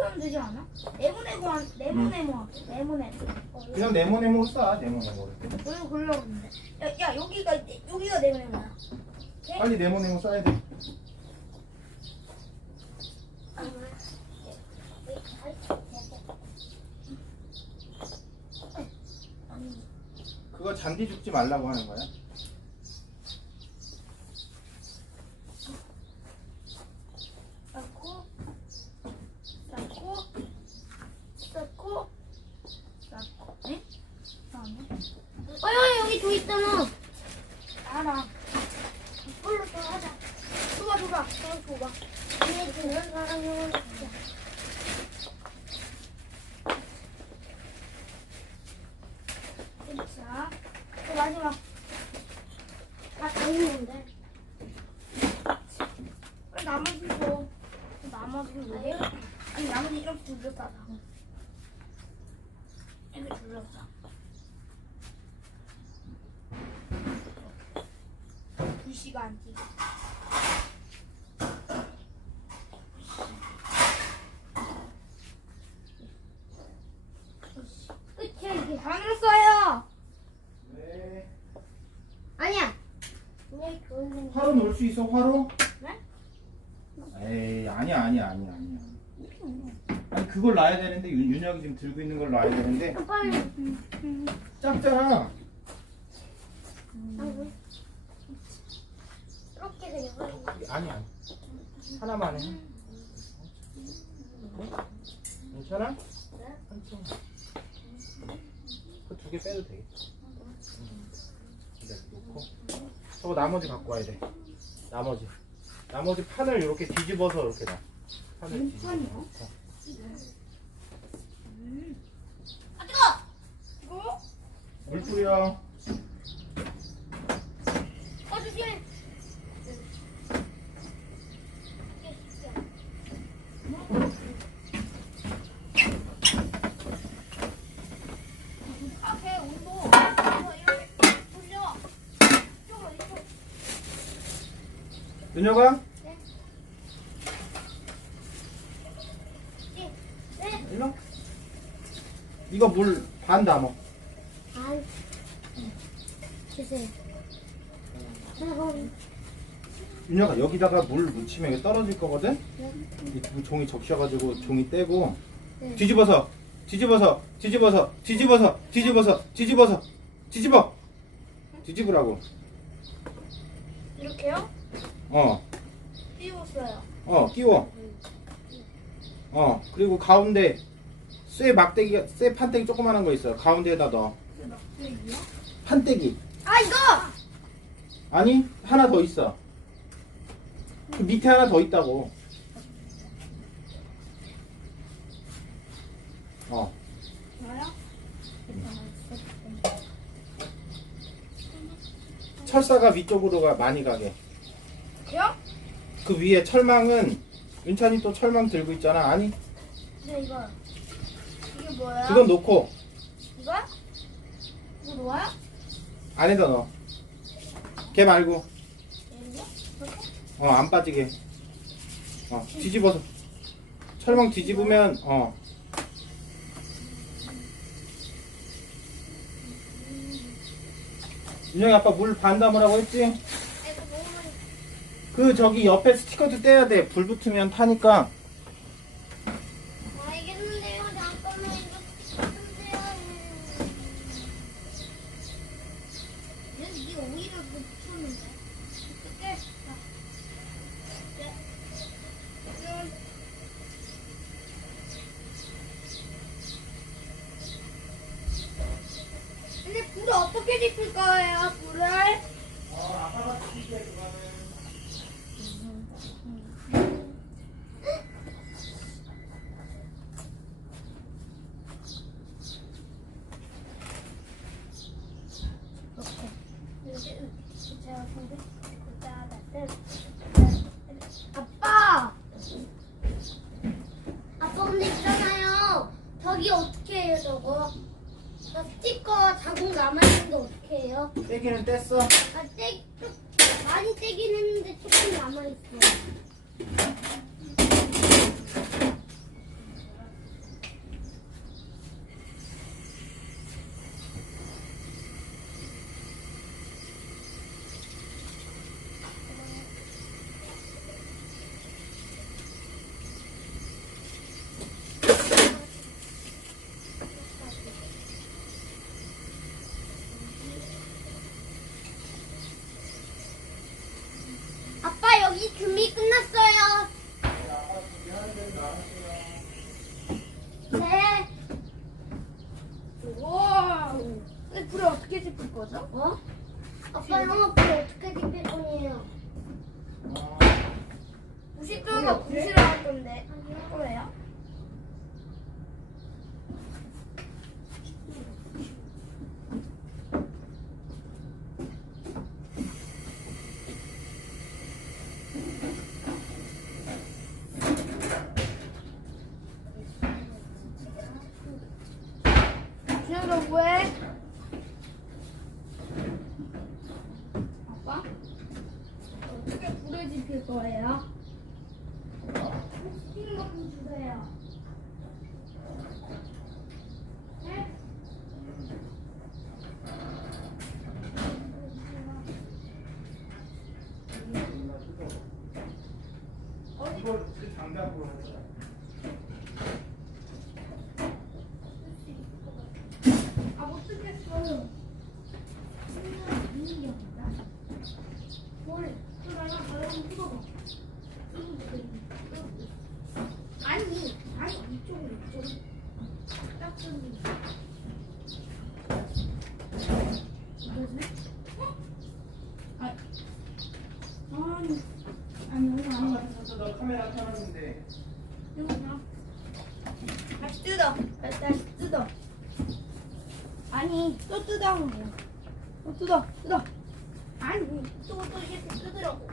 이렇게 하면 되지 않아? 네모네모. 그냥 네모네모 써. 네모네모를. 그리고 그러는데. 야 여기가 있대. 여기가 네모네모야. 빨리 네모네모 써야 돼. 그거 잔디 줍지 말라고 하는 거야? 쌓고. 네? 야 여기 도 있잖아. 알아. 이걸로 또 하자. 줘봐. 줘봐. 얘 그런 사람은 진짜. 자, 또 마지막. 다 있는데. 나머지 줘. 나머지 왜? 아니 나머지 이렇게 둘러싸자. 이렇게 둘러싸. 2시간 뒤. 끝이야 이게. 다 만들었어요. 네. 아니야. 왜 그런 화로 놓을 수 있어? 화로? 네? 에이 아니야. 아니 그걸 놔야 되는데 윤혁이 지금 들고 있는 걸 놔야 되는데 빨리. 작잖아. 이렇게 그냥. 아니 하나만 해. 괜찮아? 네? 그 2개 빼도 되겠다. 이렇게 놓고 저거 나머지 갖고 와야 돼. 나머지 판을 이렇게 뒤집어서 이렇게 놔. 판을 뒤집어서. 아 뜨거. 물 뿌려. 주시해. 앞에 온도 이렇게 돌려. 이쪽으로. 윤혁아? 네. 일로. 이거 물 반 담어. 아, 주세요. 윤혁아 여기다가 물 묻히면 이거 떨어질 거거든? 이 종이 적셔가지고 종이 떼고 네. 뒤집어 뒤집으라고. 이렇게요? 띄웠어요. 끼워. 그리고 가운데 쇠 판때기 조그만한 거 있어. 가운데에다 넣어. 막대기요? 판때기. 아 이거! 아니 하나 더 있어. 그 밑에 하나 더 있다고. 뭐요? 철사가 위쪽으로 많이 가게. 이요? 그 위에 철망은 윤찬이 또 철망 들고 있잖아. 아니 네 이거. 이게 뭐야? 그건 놓고 이거? 이거 놓아요? 안에다 넣어. 걔 말고 이거? 안 빠지게. 뒤집어서 철망 뒤집으면 윤영이 아빠 물 반 담으라고 했지? 이거 먹으면 그 저기 옆에 스티커도 떼야 돼. 불 붙으면 타니까. 알겠는데요. 잠깐만 이거 붙여주세요. 이게 오히려 더 붙였는데. 어떡해? 근데 불을 어떻게 지필 거예요? 불을? 아빠가 뒤집게 그거는. 아빠 근데 있잖아요. 저기 어떻게 해요 저거? 나 스티커 자국 남아있는데 어떻게 해요? 떼기는 뗐어. 많이 떼긴 했는데 조금 남아있어. 준비 끝났어요. 네. 와. 근데 불을 어떻게 지필 거죠? 어? 아빠 영어 불 어떻게 지필 거예요? 부시뚜가 부시러 왔던데. 왜요? 준혁아 뭐해? 아빠? 어떻게 불을 지필 거예요? 지피는 것 좀 주세요. 네? 이걸 우리 장작으로 해서. 아, 못 쓰겠어요. 뭘? 또 나랑 바람 불어봐. 아니, 이쪽으로. 딱 좀. 뭐지? 아, 아니, 이거 아니야. 너 카메라 켜놨는데. 이거 그냥. 다시 뜯어. 다시 뜯어. 아니, 또 뜯어. 또 뜯어. 아니, 또 이렇게 뜯으라고.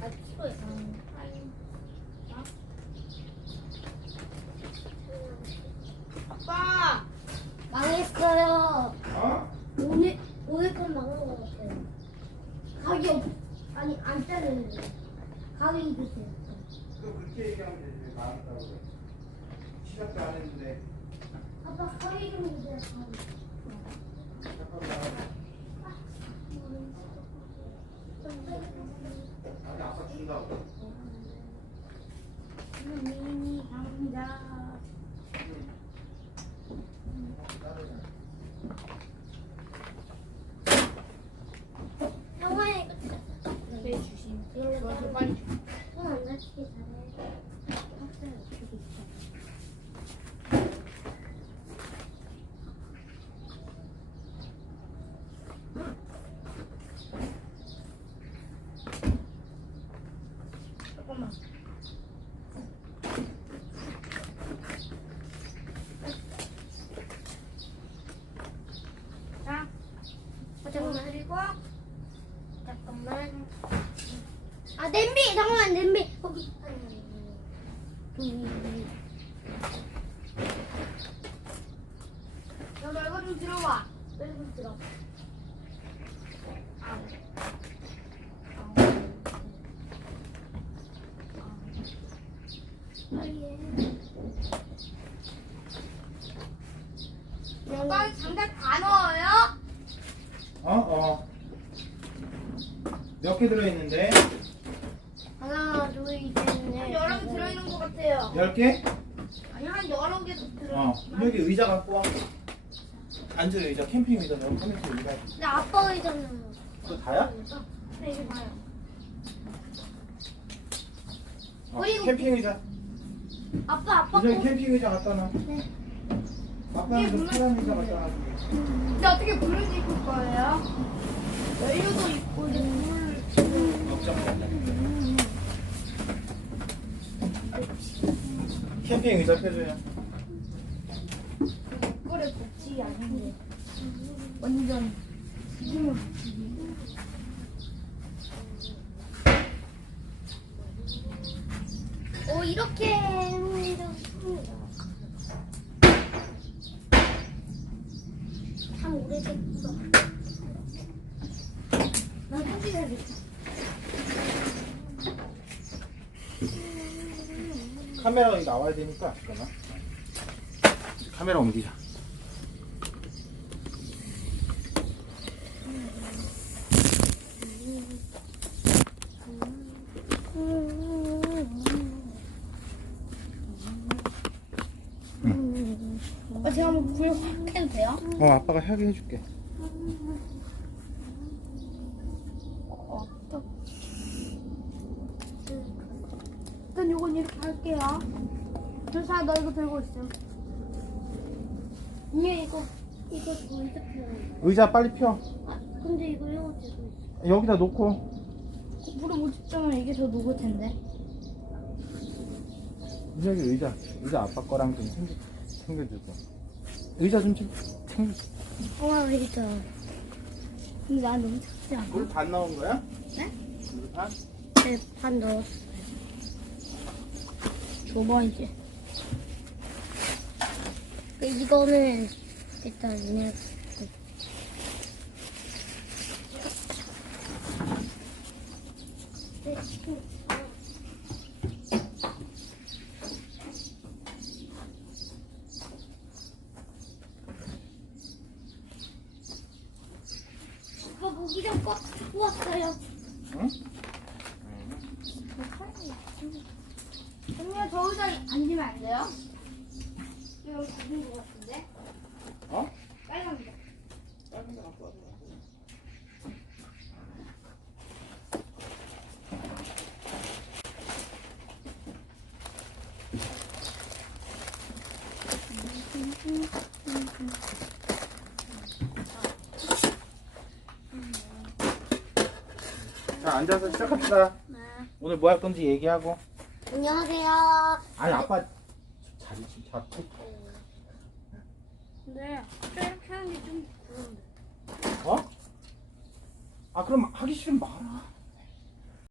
아, 필요해. 아빠! 망했어요. 어? 오늘 건 망한 것 같아요. 가기 없, 아니, 안 자르는데. 가위 입으세요. 또 그렇게 얘기하면 되지. 나왔다고 그래. 시작도 안 했는데. 아빠 가위 좀 주세요, 가위. 잠깐만. 아니 아빠 준다고. 미니 상자. 영화에 이거 네, 주심. 이걸로 좋아서 빨리 줘. 손안 다치게 잘해. 학생 어떻게 있어? 잠깐만. 자, 잠깐만. 그리고 잠깐만. 아, 냄비! 잠깐만, 냄비! 거기. 너 이거 좀 들어봐. 얼굴 들어. 아빠 장작 다 넣어요? 어. 몇 개 들어있는데? 하나, 둘, 셋, 한 넷. 여러 개 들어있는 것 같아요. 10개? 아니 한 여러 개 들어. 여기 의자 갖고 와. 앉을 의자, 캠핑 의자, 저 캠핑 의자. 근데 아빠 의자는. 그거 다야? 네, 이게 봐요. 캠핑 의자. 아빠 이제 거. 캠핑 의자 갖다 놔. 네. 아빠는 그 사람 의자 갖다 놔. 근데 어떻게 불을 지필 거예요? 연료도 있고 이제 불. 걱정 마. 캠핑 의자 펴줘요. 꼴에 복지 아닌데. 완전. 오, 이렇게 해줍니다. 참 오래됐어. 나 사진 해야겠다. 카메라가 여기 나와야 되니까 잠깐만. 카메라 옮기자. 제가 한번 불 확 해도 돼요? 아빠가 하게 해줄게. 일단 요건 이렇게 할게요. 조사 너 이거 들고 있어. 이거 뭐 이렇게. 의자 빨리 펴. 아, 근데 이거 들고 있어. 여기다 놓고. 물을 못 집자면 이게 더 녹을 텐데. 여기 의자 아빠 거랑 좀 챙겨주고. 의자 좀 챙겨. 이거. 근데 난 너무 작지 않아? 물 반 넣은 거야? 네? 물 반? 네, 반 넣었어. 줘봐 이제. 이거는 일단 그냥. 아빠 모기 좀 꽉 잡고 왔어요. 응? 언니가 저 의자 앉으면 안 돼요? 이거 작은 거 같은데? 어? 빨간 거. 빨간 거 갖고 와서. 자, 앉아서 시작합시다. 오늘 뭐 할 건지 얘기하고. 안녕하세요. 아니, 아빠 자리 좀 잡고. 근데 이렇게 하는 게 좀 그런데. 어? 아, 그럼 하기 싫으면 말아.